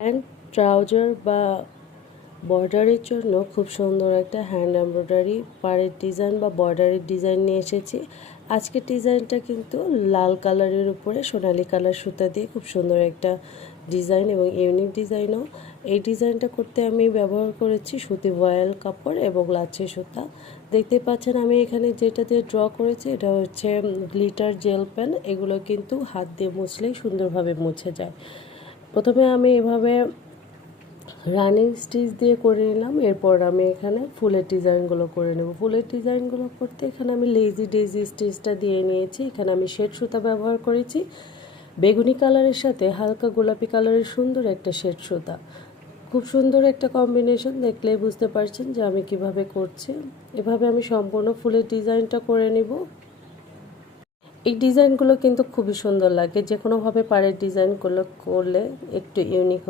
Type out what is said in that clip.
Pant trouser বা বর্ডারের জন্য খুব সুন্দর একটা হ্যান্ড এমব্রয়ডারি পাড়ের ডিজাইন বা বর্ডারের ডিজাইন নিয়ে এসেছি। আজকের ডিজাইনটা কিন্তু লাল কালারের উপরে সোনালি কালার সুতা দিয়ে খুব সুন্দর একটা ডিজাইন এবং ইউনিক ডিজাইনও। এই ডিজাইনটা করতে আমি ব্যবহার করেছি সুতি ভয়েল কাপড় এবং লাচ্ছি সুতা। দেখতে পাচ্ছেন আমি এখানে যেটা দিয়ে ড্র করেছি এটা হচ্ছে গ্লিটার জেল পেন। এগুলো কিন্তু হাত দিয়ে মুছলেই সুন্দরভাবে মুছে যায়। প্রথমে আমি এভাবে রানিং স্টিচ দিয়ে করে নিলাম, এরপর আমি এখানে ফুলের ডিজাইনগুলো করে নেব। ফুলের ডিজাইনগুলো করতে এখানে আমি লেজি ডেজি স্টিচটা দিয়ে নিয়েছি। এখানে আমি শেড সুতা ব্যবহার করেছি, বেগুনি কালারের সাথে হালকা গোলাপি কালারের সুন্দর একটা শেড সুতা। খুব সুন্দর একটা কম্বিনেশন, দেখলেই বুঝতে পারছেন যে আমি কিভাবে করছি। এভাবে আমি সম্পূর্ণ ফুলের ডিজাইনটা করে নিব। এই ডিজাইনগুলো কিন্তু খুবই সুন্দর লাগে, যে কোনোভাবে পাড়ের ডিজাইনগুলো করলে একটু ইউনিক